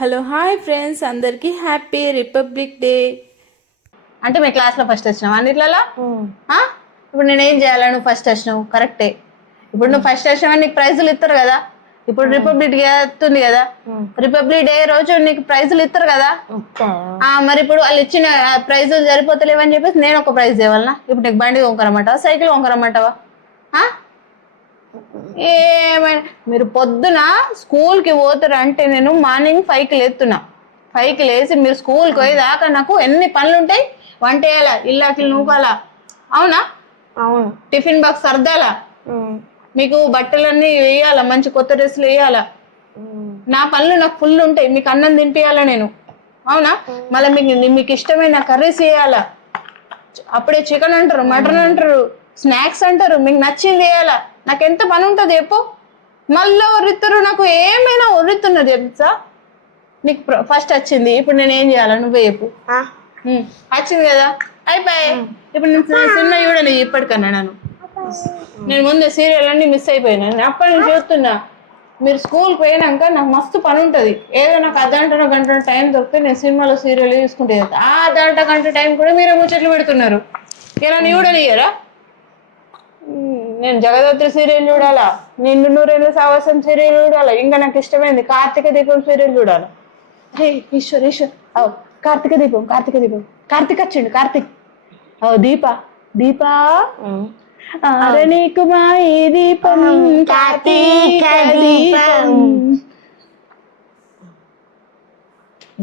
Hello hi friends, అందరికీ happy republic day. అంటే మీ క్లాస్లో ఫస్ట్ వచ్చినావు అన్నిట్లలో. ఇప్పుడు నేనేం చేయాలా? నువ్వు ఫస్ట్ వచ్చినావు కరెక్టే. ఇప్పుడు నువ్వు ఫస్ట్ వచ్చినావు, నీకు ప్రైజులు ఇస్తారు కదా. ఇప్పుడు రిపబ్లిక్ డే వస్తుంది కదా, రిపబ్లిక్ డే రోజు నీకు ప్రైజులు ఇస్తారు కదా. మరి ఇప్పుడు వాళ్ళు ఇచ్చిన ప్రైజులు సరిపోతలేవని చెప్పేసి నేను ఒక ప్రైజ్ ఇవ్వాలనా? ఇప్పుడు నీకు బండి కొనుక్కరమ్మంటావా, సైకిల్ కొనుక్కరమ్మంటావా? ఏమైనా మీరు పొద్దున స్కూల్కి పోతారు అంటే నేను మార్నింగ్ 5కి లేస్తున్నా. 5కి లేచి మీరు స్కూల్కి పోయేదాకా నాకు ఎన్ని పనులు ఉంటాయి. వంట వేయాలా, ఇల్లాకి నూకాలా, అవునా? అవును. టిఫిన్ బాక్స్ సర్దాలా, మీకు బట్టలన్నీ వేయాలా, మంచి కొత్త డ్రెస్సులు వేయాలా. నా పనులు నాకు ఫుల్ ఉంటాయి. మీకు అన్నం తినిపియాలా నేను, అవునా? మళ్ళీ మీకు ఇష్టమైన కర్రీస్ వేయాలా. అప్పుడే చికెన్ అంటారు, మటన్ అంటారు, స్నాక్స్ అంటారు, మీకు నచ్చింది వేయాలా. నాకు ఎంత పని ఉంటుంది చెప్పు. మళ్ళీ ఒర్రిస్తారు, నాకు ఏమైనా ఒర్రుతున్నది తెలుసా. నీకు ఫస్ట్ వచ్చింది, ఇప్పుడు నేను ఏం చేయాలా నువ్వే చెప్పు. వచ్చింది కదా, అయిపోయాయి. ఇప్పుడు నేను సినిమా చూడని ఇప్పటికన్నా నేను ముందే సీరియల్ అన్ని మిస్ అయిపోయినా. నేను అప్పటి నుంచి చూస్తున్నా. మీరు స్కూల్కి పోయినాక నాకు మస్తు పని ఉంటుంది. ఏదో నాకు గంట టైం దొరికితే నేను సినిమాలో సీరియల్ చూసుకుంటే ఆ గంట టైం కూడా మీరే ముచ్చట్లు పెడుతున్నారు. ఇలా నన్ను చూడనియ్యరా? నేను జగదాత్రి సీరియల్ చూడాలా, నిండు నూరేళ్ళ సావాసం సీరియల్ చూడాలా, ఇంకా నాకు ఇష్టమైంది కార్తీక దీపం సీరియల్ చూడాలా. ఈశ్వర్ కార్తీక దీపం కార్తీక్ వచ్చిండు. కార్తీక్ దీపా నీకు మా ఈ దీపం కార్తీక దీపం.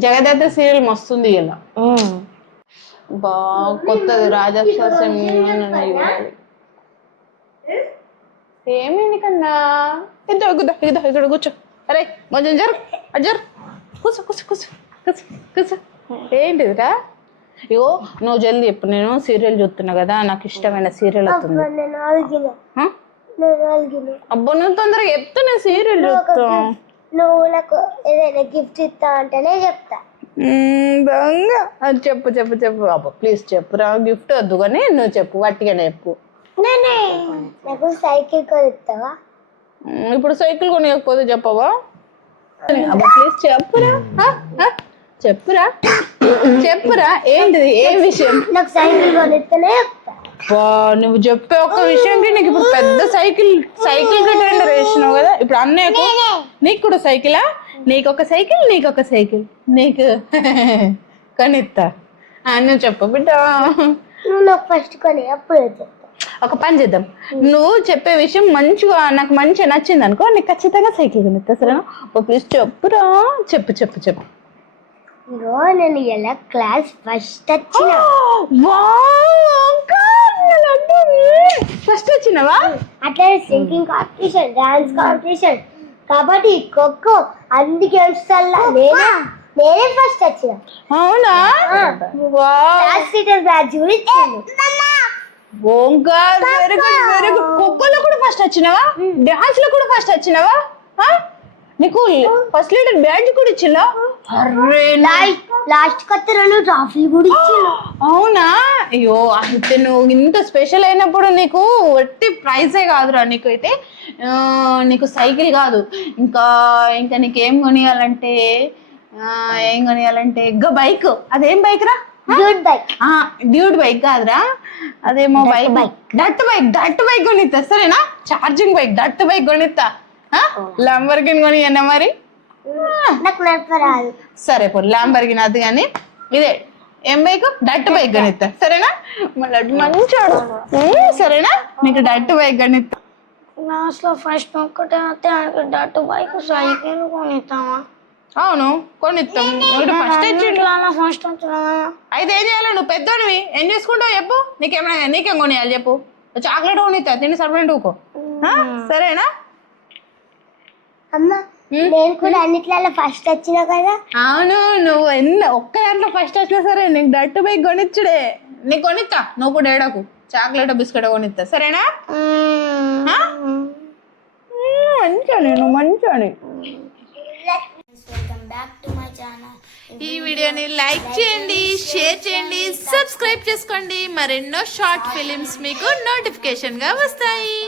జగదాత్రి సీరియల్ మస్తుంది. ఇలా కొత్తది రాజాక్షసం ఏమైంది కన్నా? ఇక్కడ కూర్చో. అరే కొంచెం జరు కూర్చో కూర్చో కూర్చో కూర్చో కూర్చో. ఏంటిదిరా? ఇగో నువ్వు జల్దీ చెప్పు. నేను సీరియల్ చూస్తున్నా కదా, నాకు ఇష్టమైన సీరియల్ వస్తుంది. అబ్బా నువ్వు తొందరగా చెప్తా, నేను సీరియల్ చూస్తా. నువ్వు నాకు ఏదైనా గిఫ్ట్ ఇస్తా అంటేనే చెప్తా. చెప్పు చెప్పు చెప్పు. అబ్బా ప్లీజ్ చెప్పురా. గిఫ్ట్ వద్దు కానీ నువ్వు చెప్పు, వట్టిగానే చెప్పు. నాకు సైకిల్ కొనిస్తావా? ఇప్పుడు సైకిల్ కొనియకపోతే చెప్పవా? అబ్బా ప్లీజ్ చెప్పురా. చెప్పురా ఏంటిది, ఏ విషయం? నాకు సైకిల్ కొనిస్తేనే చెప్తా. నువ్వు చెప్పే ఒక్క విషయంకి నీకు ఇప్పుడు పెద్ద సైకిల్ టెండర్ వేసినావు కదా. ఇప్పుడు అన్నయ్యకు నీకు కూడా సైకిలా? నీకొక సైకిల్ నీకు కొనిస్తా. నువ్వు చెప్పు బిడ్డ. నువ్వు నాకు ఫస్ట్ కొని అప్పుడు చెప్తా. ఒక పని చేద్దాం, నువ్వు చెప్పే విషయం నాకు మంచిగా నచ్చింది అనుకో, నీకు ఖచ్చితంగా సైకిల్ కొనిస్తా. సరేనా? ప్లీజ్ చెప్పురా. చెప్పు. ఇగో నేను ఎలా క్లాస్ ఫస్ట్ వచ్చిన. ఫస్ట్ వచ్చినవా? అట్లా singing competition, dance competition, kabaddi, kho kho అన్ని గేమ్స్ నేనే ఫస్ట్ వచ్చిన. అవునా? క్లాస్ లీడర్ బ్యాచ్ కూడా ఇచ్చాను. Very good. ఖోఖోలో కూడా ఫస్ట్ వచ్చినవా? డాన్స్ లో కూడా ఫస్ట్ వచ్చినవా? నీకు ఫస్ట్ లీడర్ బ్యాడ్జ్ కూడా ఇచ్చిందా? లాస్ట్ కొత్త 2 ట్రాఫీలు కూడా ఇచ్చిండు. అవునా? అయ్యో అయితే నువ్వు ఇంత స్పెషల్ అయినప్పుడు నీకు వట్టి ప్రైజే కాదురా. నీకు అయితే నీకు సైకిల్ కాదు, ఇంకా నీకేం కొనియాలంటే బైక్. అదేం బైక్ రా? డ్యూడ్ బైక్ కాదురా, అదేమో డట్ బైక్ కొనిస్తా. సరేనా? ఛార్జింగ్ బైక్, డట్ బైక్ కొనిస్తా. లంబర్గిన్ కొనియన్నా మరి? సరే పో, లంబర్గిన్ అది కానీ ఇదే ఏం బైక్? డట్ బైక్ కొనిస్తా. సరేనా? మళ్ళీ మంచోడు. సరేనా? నీకు డట్ బైక్ కొనిస్తా. క్లాస్ లో ఫస్ట్ ఒక్కటే డట్ బైక్ సైకిల్ కొనిస్తావా? అవును కొనిస్తాం. ఫస్ట్ వచ్చిన అయితే ఏం చేయాలి? నువ్వు పెద్దోడివి, ఏం చేసుకుంటావు చెప్పు. నీకేం కొనియాలి చెప్పు. చాక్లెట్ కొనిస్తా, తిని సపరేట్ ఊకో. సరేనా? అమ్మా నేను కూడా అన్నిట్లలో ఫస్ట్ వచ్చినా కదా. అవును, నువ్వు ఒక్క దాంట్లో ఫస్ట్ వచ్చినా సరే నీకు డట్టు బైక్ కొనిచ్చుడే. నీకు కొనిస్తా, నువ్వు కూడా ఏడకు. చాక్లెట్ బిస్కెట్ కొనిస్తా. సరేనా? మంచి ఈ వీడియోని లైక్ చేయండి, షేర్ చేయండి, సబ్స్క్రైబ్ చేసుకోండి. మరెన్నో షార్ట్ ఫిలిమ్స్ మీకు నోటిఫికేషన్ గా వస్తాయి.